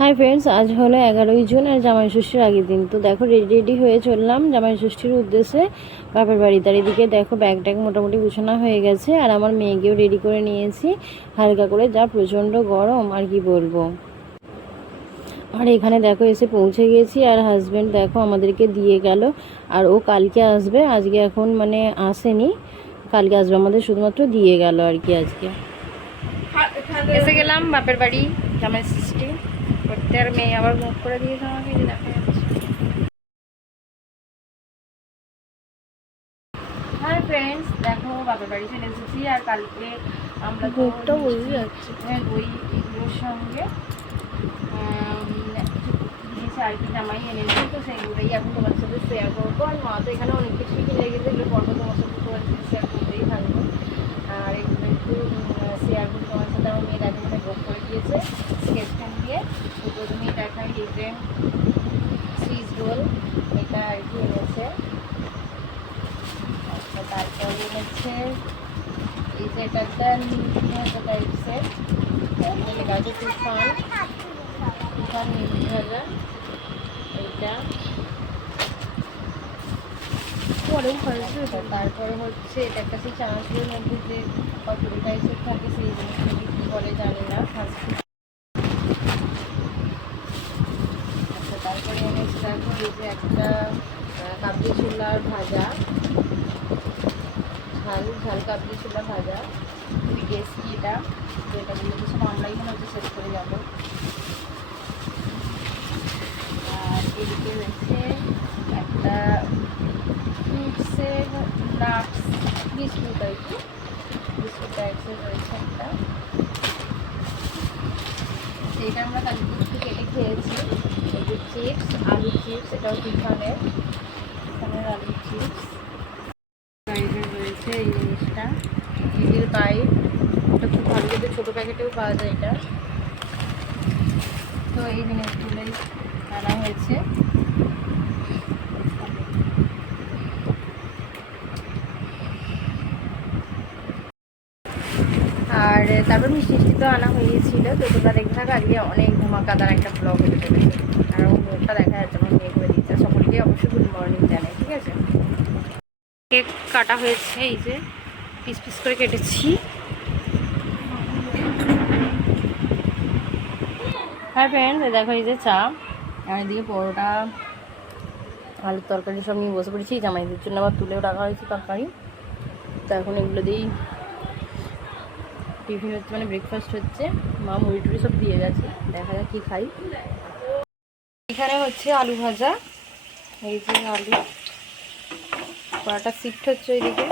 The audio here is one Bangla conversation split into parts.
হাই ফ্রেন্ডস আজ হলো এগারোই জুন আর জামাই ষষ্ঠীর আগের দিন। তো দেখো রেডি রেডি হয়ে চললাম জামাই ষষ্ঠীর উদ্দেশ্যে। বাপের বাড়ি। তার এদিকে দেখো ব্যাগ ট্যাগ মোটামুটি গুছানো হয়ে গেছে আর আমার মেয়েকেও রেডি করে নিয়েছি। হালকা করে যা প্রচণ্ড গরম, আর কি বলব। আর এখানে দেখো, এসে পৌঁছে গেছি আর হাজব্যান্ড দেখো আমাদেরকে দিয়ে গেল। আর ও কালকে আসবে, আজকে এখন মানে আসেনি। কালকে আসবে আমাদের শুধুমাত্র দিয়ে গেল আর কি আজকে। এসে গেলাম বাপের বাড়ি, জামাই ষষ্ঠী। করতে আর মেয়ে আবার মুখ করে দিয়েছে আমাকে যে দেখা যাচ্ছে। হাই ফ্রেন্ডস দেখো বাপের বাড়ি চলে এসেছি আর কালকে আমরা বোঝা হ্যাঁ এগুলোর সঙ্গে আর কি জামাই এনেছি তো সেগুলোই এখন তোমার সাথে শেয়ার করব। আর মা তো এখানে অনেক কিছুই কিনে রেখেছে এগুলো পর্ব তোমার সাথে তোমার সাথে শেয়ার করতেই থাকব। আর এগুলো একটু শেয়ার মেয়ে দেখো মানে বুক করে দিয়েছে। স্কেচ দিয়ে তো প্রথমেই দেখাই এই যে চিজ রোল এটা আর কি এনেছে। আচ্ছা তারপরে এনেছে এই যে এটা একটা নিমকি টাইপসের এটা আছে তুফান। তুফান নিমকি ভাজা খাইছে আচ্ছা, তারপরে হচ্ছে এটা একটা সেই চানাচুরের মধ্যে যে কচুরি টাইপের থাকে সেই জিনিসটা কি কী বলে জানি না ফার্স্ট আচ্ছা তারপরে এনেছি দেখো এই যে একটা কাবলি ছোলার ভাজা। ঝাল ঝাল কাবলি ছোলা ভাজা। খুবই টেস্টি এটা? তো এটা বলে কিছু মনে হচ্ছে শেষ করে যাব। আর এদিকে রয়েছে একটা ফ্রুটসের নাটস বিস্কুট আর কি বিস্কুট টাইপসের রয়েছে একটা এটা আমরা কালকে একটু কেটে খেয়েছি এই চিপস আলু চিপস এটাও টিফানের টিফানের আলু চিপস রয়েছে এই জিনিসটা ইজির পাইপ এটা খুব ভালো কিন্তু ছোটো প্যাকেটেও পাওয়া যায় এটা তো এই জিনিসগুলোই আনা হয়েছে আর তারপর মিষ্টি তো আনা হয়েছিল তো তোমরা দেখতে থাকো, আজকে অনেক ধমাকাদার একটা ব্লগ হতে চলেছে আর মুখটা দেখা যাচ্ছে আমার মেয়ে করে দিচ্ছে। সকলকে অবশ্যই গুড মর্নিং জানাই, ঠিক আছে? কেক কাটা হয়েছে, এই যে পিস পিস করে কেটেছি। হ্যাঁ ফ্রেন্ড দেখো এই যে চা। আর এদিকে পরোটা, আলুর তরকারি সব নিয়ে বসে পড়েছি, জামাইদের জন্য আবার তুলেও রাখা হয়েছে তরকারি। তো এখন এগুলো দিয়েই টিফিন হচ্ছে মানে ব্রেকফাস্ট হচ্ছে। মা মুড়ি টুড়ি সব দিয়ে গেছে দেখা যাক কী খাই। এখানে হচ্ছে আলু ভাজা এই যে আলু। কড়াটা শিফট হচ্ছে ওইদিকে।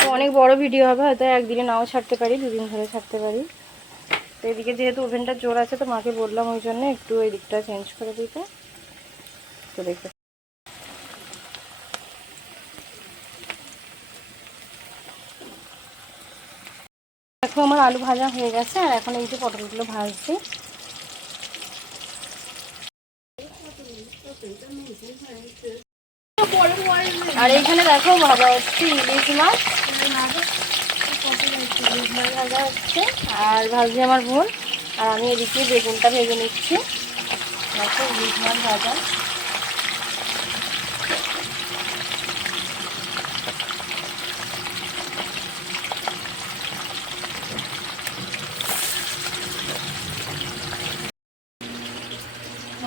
তো অনেক বড় ভিডিও হবে হয়তো একদিনে নাও ছাড়তে পারি দুদিন ধরে ছাড়তে পারি। তো এদিকে যেহেতু ওভেনটা জোর আছে তো মাকে বললাম ওই জন্য একটু ওই দিকটা চেঞ্জ করে দিতে। তো দেখতে দেখো আমার আলু ভাজা হয়ে গেছে, আর এখন এই যে পটলগুলো ভাজছি। আর এইখানে দেখো, ভাজা হচ্ছে ইলিশ মাছ। ভাজা হচ্ছে, আর ভাজছে আমার বোন। আর আমি এদিকে বেগুনটা ভেজে নিচ্ছি। দেখো, ইলিশ মাছ ভাজা মাছটা একটু দিলি চল দে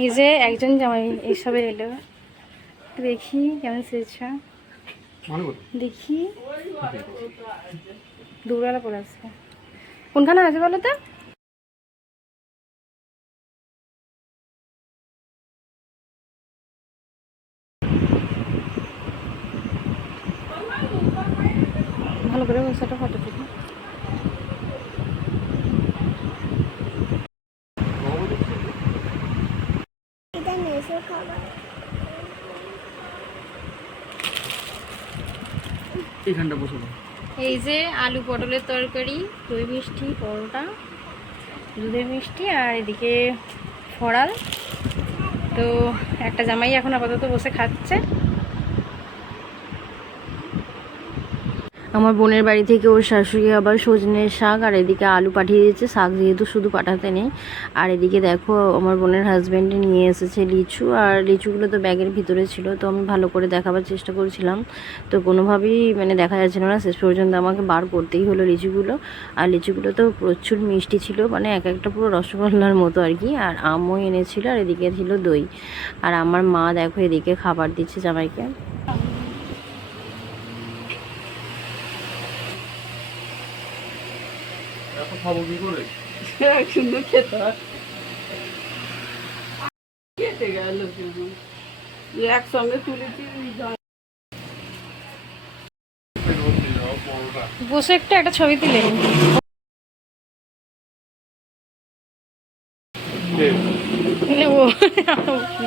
এই যে একজন জামাই এইসবে এলো। দেখি কেমন সেজছ। দেখি। দুবেলা পড়ে আসবে। কোনখানে আছে বলো তো ভালো করে বসাটা ফটো তুলি এটা নেশো খাবার এইখানটা বসাবো এই যে আলু পটলের তরকারি, দই মিষ্টি, পরোটা, দুধের মিষ্টি আর এদিকে ফড়াল। তো একটা জামাই এখন আপাতত বসে খাচ্ছে। আমার বোনের বাড়ি থেকে ওর শাশুড়ি আবার সজনের শাক, আর এদিকে আলু পাঠিয়ে দিয়েছে। শাক যেহেতু শুধু পাঠাতে নেই। আর এদিকে দেখো, আমার বোনের হাজব্যান্ডে নিয়ে এসেছে লিচু। আর লিচুগুলো তো ব্যাগের ভিতরে ছিল, তো আমি ভালো করে দেখাবার চেষ্টা করছিলাম। তো কোনোভাবেই মানে দেখা যাচ্ছিল না। শেষ পর্যন্ত আমাকে বার করতেই হলো লিচুগুলো। আর লিচুগুলো তো প্রচুর মিষ্টি ছিল মানে এক একটা পুরো রসগোল্লার মতো আর কি। আর আমও এনেছিল, আর এদিকে ছিল দই। আর আমার মা দেখো এদিকে খাবার দিচ্ছে জামাইকে। এত খাব কি করে? সুন্দর খেতে কেটে গেল একসঙ্গে তুলেছি বসে একটু একটা ছবি তুলে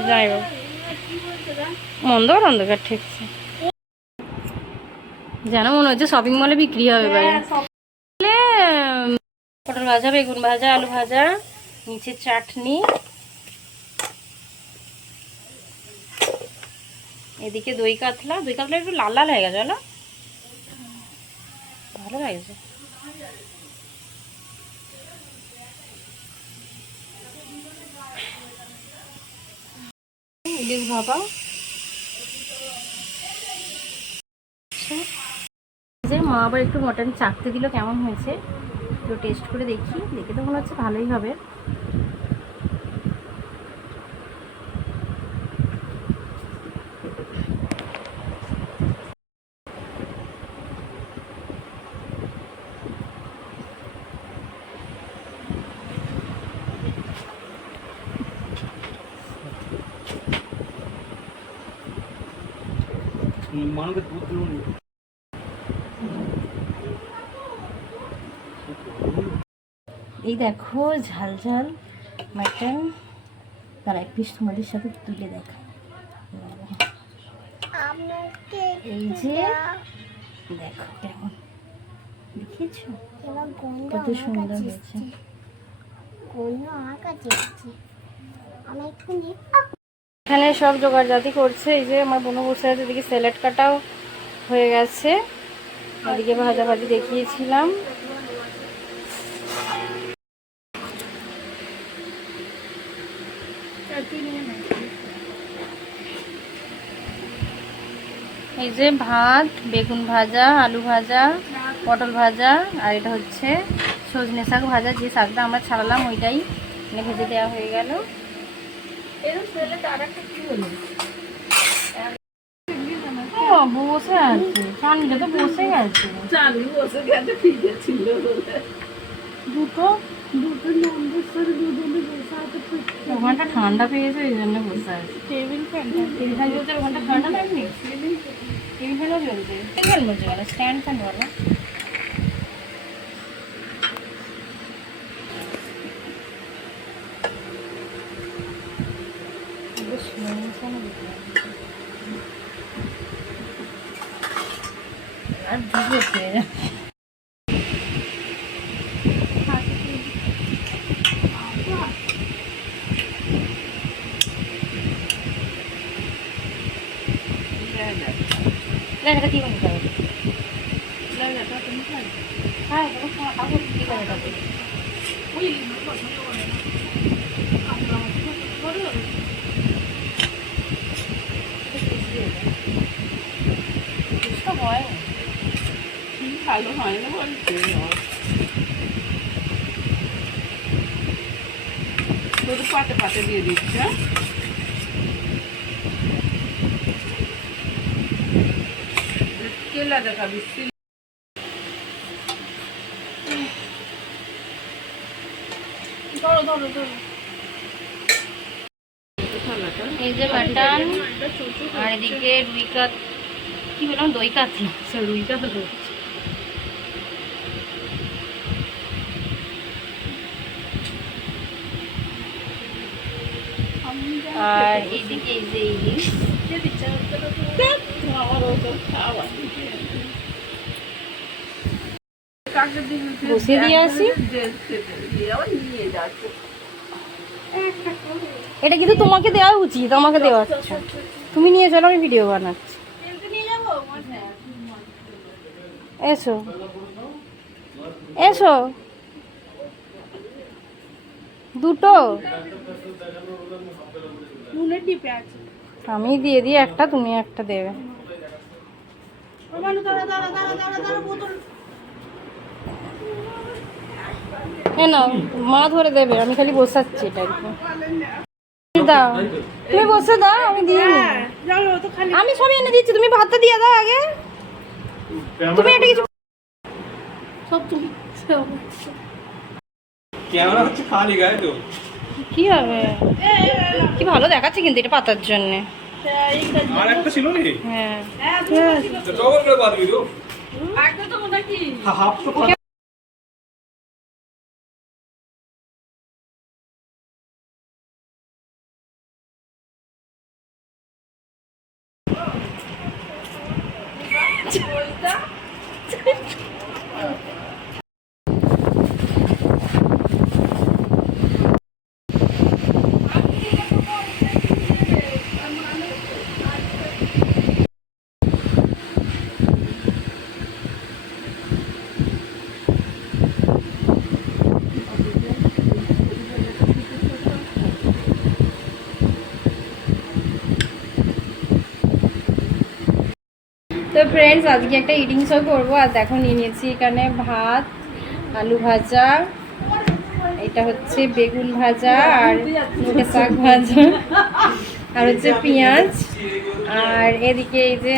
যাই হোক। মন্দ আর অন্ধকার ঠেকছে। যেন মনে হচ্ছে শপিং মলে বিক্রি হবে তাহলে, উম, পটল ভাজা, বেগুন ভাজা, আলু ভাজা নিচে চাটনি। এদিকে দই কাতলা। দই কাতলা একটু লাল লাল হয়ে গেছে বলো ভালো লাগছে আচ্ছা। মা আবার একটু মটন চাকতে দিল, কেমন হয়েছে? তো টেস্ট করে দেখি দেখে তো মনে হচ্ছে ভালোই হবে। মানুষকে দুধ দিন এই দেখো ঝাল ঝাল মাটন তার এক পিস তোমাদের সাথে তুলে দেখা। এই যে দেখো কেমন। গন্ধ কত সুন্দর হয়েছে। এখানে সব জোগাড় জাতি করছে। এই যে আমার বোনও বসে আছে এদিকে স্যালাড কাটাও হয়ে গেছে। এদিকে ভাজা ভাজি দেখিয়েছিলাম। এই যে ভাত বেগুন ভাজা আলু ভাজা পটল ভাজা আর এটা হচ্ছে সজনে শাক ভাজা। যে শাকটা আমরা ছাড়ালাম ওইটাই এখানে ভেজে দেওয়া হয়ে গেল। বসে আছে। তো বসে গেছে। দুটো? ওখানটা ঠান্ডা পেয়েছে এই জন্য বসে আছে। টেবিল ফ্যান টেবিল ফ্যান চলছে ওখানটা ঠান্ডা লাগনি? টেবিল ফ্যানও চলছে। টেবিল ফ্যান বলছে কেন স্ট্যান্ড ফ্যান বলো। মনে হচ্ছে না দেখতে। আর ভিজেছে লেখাটা কি করতে হবে হ্যাঁ এটা তো আগে কি করে দেবে হয় না ভালো হয় না বলছে শুধু পাতে পাতে দিয়ে দিচ্ছে হ্যাঁ? কেলা দেখাবি ধরো ধরো ধরো। এই যে মাটন আর এদিকে রুই কাত কি বললাম দই কাতলা রুই কাতলা আর এইদিকে এই যে ইলিশ। বসিয়ে দিয়ে আসি? এটা কিন্তু তোমাকে দেওয়া উচিত আমাকে দেওয়া হচ্ছে তুমি নিয়ে চলো আমি ভিডিও বানাচ্ছি। এসো। এসো। দুটো। আমি দিয়ে দিই একটা তুমি একটা দেবে। হ্যাঁ না মা ধরে দেবে আমি খালি বসাচ্ছি এটা দাও তুমি বসে দাও আমি দিয়ে খালি আমি সবই এনে দিচ্ছি তুমি ভাতটা দিয়ে দাও আগে। তুমি এটা কিছু সব তুমি ক্যামেরা হচ্ছে খালি গায়ে তো। কি হবে? কি ভালো দেখাচ্ছে কিন্তু এটা পাতার জন্য। আর একটা ছিল নি হ্যাঁ। ডবল করে বাঁধবি তো। একটা তো নাকি হাফ তো ফ্রেন্ডস আজকে একটা ইটিং শো করব। আর দেখো, নিয়ে নিয়েছি এখানে ভাত, আলু ভাজা, এটা হচ্ছে বেগুন ভাজা আর শাক ভাজা, আর হচ্ছে পেঁয়াজ। আর এদিকে এই যে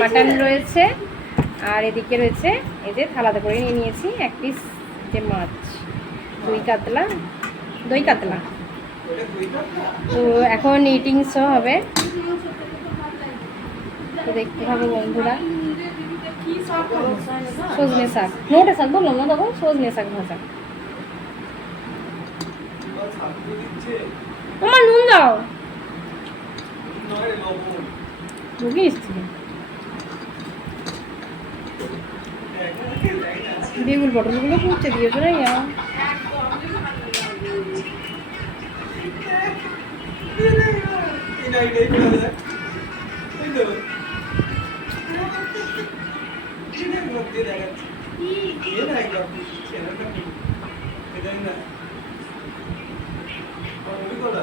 মাটন রয়েছে, আর এদিকে রয়েছে এই যে থালাতে করে নিয়ে নিয়েছি এক পিস যে মাছ, দুই কাতলা, দই কাতলা। তো এখন ইটিং শো হবে। তো দেখতে হবে বন্ধুরা। সজনে শাক। নোটে শাক বললাম না তখন? সজনে শাক ভাজা। আমার নুন দাও। বুঝিস বেগুন পটলগুলো পুড়তে দিয়েছ না ইয়া? দিয়ে দেখাচ্ছি দিয়ে না একবার ছেলেটা কি এটা না অভিজ্ঞতা